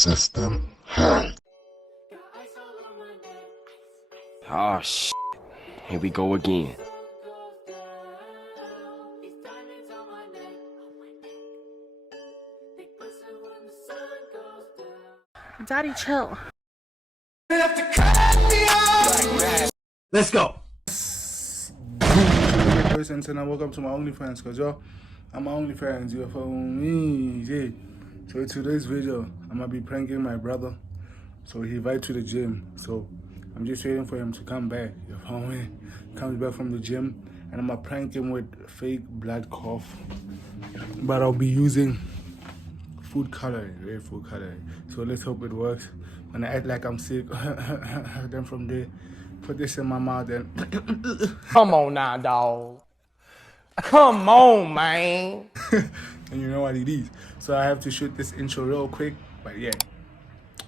System hacked. Oh, shit. Here we go again. Daddy, chill. Let's go. Person, and welcome to my OnlyFans, cause yo, I'm my OnlyFans. You follow me, yeah. So in today's video, I'm gonna be pranking my brother. So he invited to the gym. So I'm just waiting for him to come back. You follow me? Comes back from the gym, and I'm gonna prank him with fake blood cough. But I'll be using food coloring, red food coloring. So let's hope it works. When I act like I'm sick, then from there, put this in my mouth and. Come on now, dog. Come on, man. And you know what it is. So I have to shoot this intro real quick. But yeah,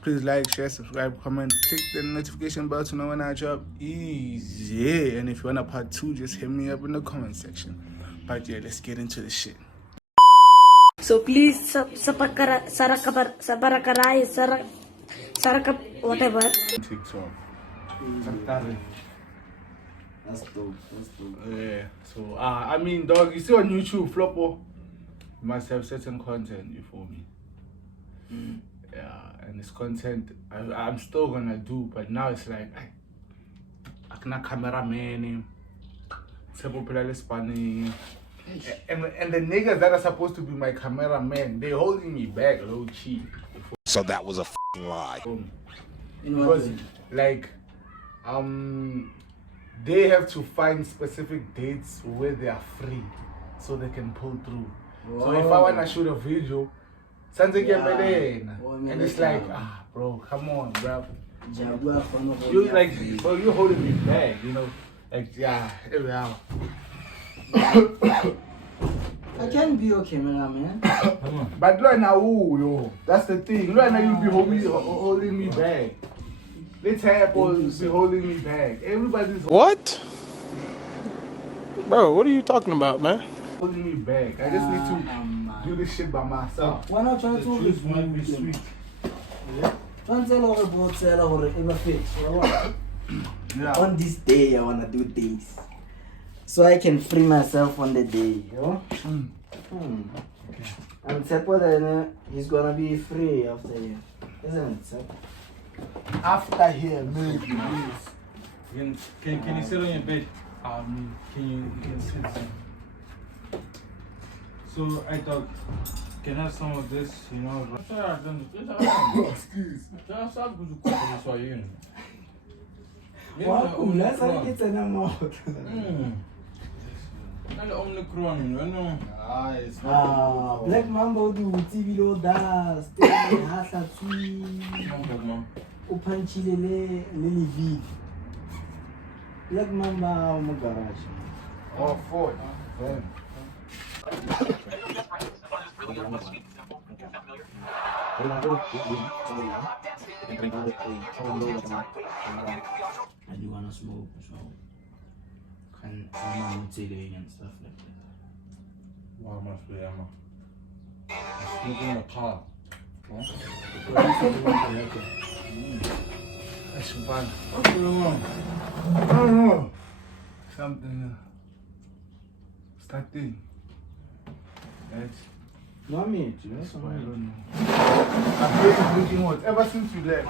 please like, share, subscribe, comment, click the notification bell to know when I drop. Easy. And if you want a part 2, just hit me up in the comment section. But yeah, let's get into the shit. So please, whatever. TikTok. That's dope. Yeah. So I mean, dog, you see on YouTube, Floppo, you must have certain content. You feel me? Yeah, and this content I'm still gonna do, but now it's like I cannot cameraman. It's a popular spanning. And the niggas that are supposed to be my cameraman, they holding me back low key. So that was a lie. Because like they have to find specific dates where they are free so they can pull through. Whoa. So if I wanna shoot a video, and it's like, bro, come on, bro. You like, bro, you holding me back, you know? Like, yeah, every hour. I can be okay, man. But look now, yo, that's the thing. Look now, you be holding me back. Let's have all be holding me back. Everybody's What? Bro, what are you talking about, man? holding me back. I just need to do this shit by myself. Why not try to do this Might be sweet. Don't tell her about Sarah or ever fix. Yeah. On this day, I wanna do this. So I can free myself on the day, you know? And Seppo then he's gonna be free after here. Isn't it, Seppo? After here, maybe. Can you sit on your bed? Can you sit down? So I thought, can I have some of this, you know? Excuse. Wow, let's get an amount. Black Mambo do TV lo da, stay hasa tui. O punchile le livi. Black Mamba mo garage. Oh, Ford. I do wanna smoke, so can I'm motivating and stuff like that. Wow, my friend, Emma. Smoking in a car. That's fun. What's going on? I don't know. Something. Starting. That's No, me too. That's why I why. don't know. I've been drinking what? Ever since you left.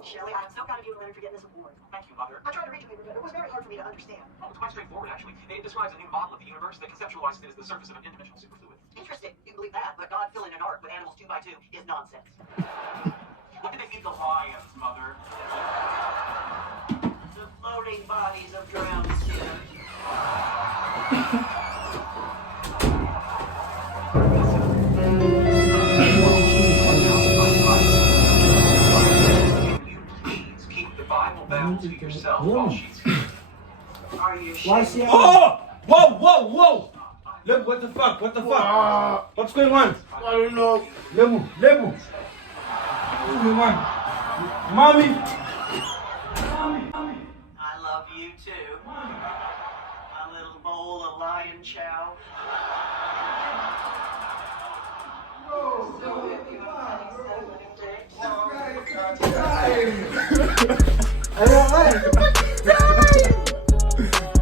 Shelley, I'm so proud of you and Leonard for getting this award. Thank you, Mother. I tried to read your paper, but it was very hard for me to understand. Oh, it's quite straightforward, actually. It describes a new model of the universe that conceptualizes it as the surface of an interdimensional superfluid. Interesting. You can believe that, but God filling an ark with animals 2 by 2 is nonsense. What did they feed the lions, Mother? The floating bodies of drowned sinners. You please keep the Bible bound to yourself while she's here. Are you Why sure? she? Oh! Whoa! Lebu, what the fuck? What the fuck? What's going on? I don't know. Lebu. What's going on? Mommy. I love you too. My little bowl of lion chow.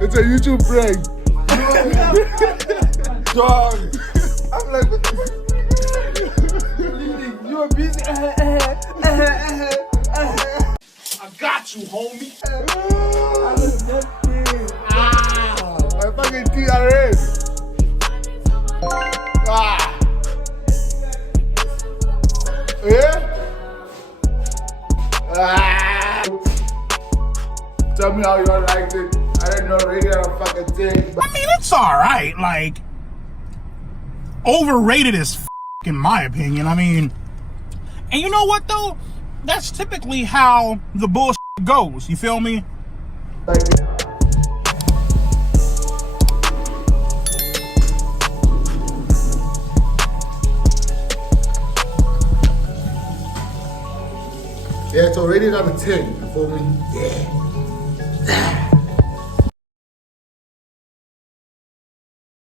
It's a YouTube prank. Dog. I'm like, what the you are busy. I got you, homie. My fucking teeth are red. Yeah? Tell me how you liked it. I didn't know radio had a fucking thing. I mean, it's alright. Like, overrated as f***, in my opinion. I mean, and you know what, though? That's typically how the bullshit goes. You feel me? Yeah, so rated on a 10, you feel me? Yeah.